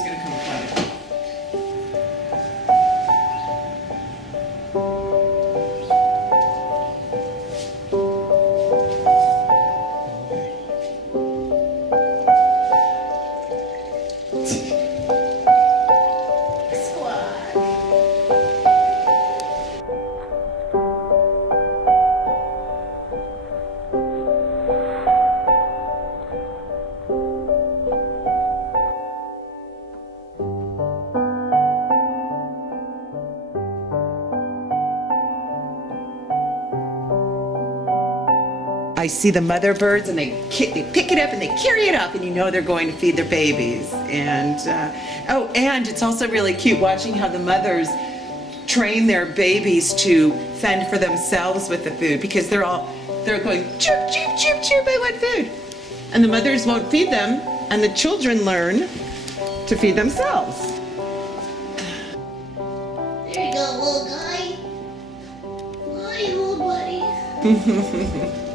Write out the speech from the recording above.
Who's gonna come play? I see the mother birds and they pick it up and they carry it off, and you know they're going to feed their babies. And and it's also really cute watching how the mothers train their babies to fend for themselves with the food, because they're going chirp, chirp, chirp, chirp, I want food. And the mothers won't feed them, and the children learn to feed themselves. There you go, little guy. Hi, little buddy.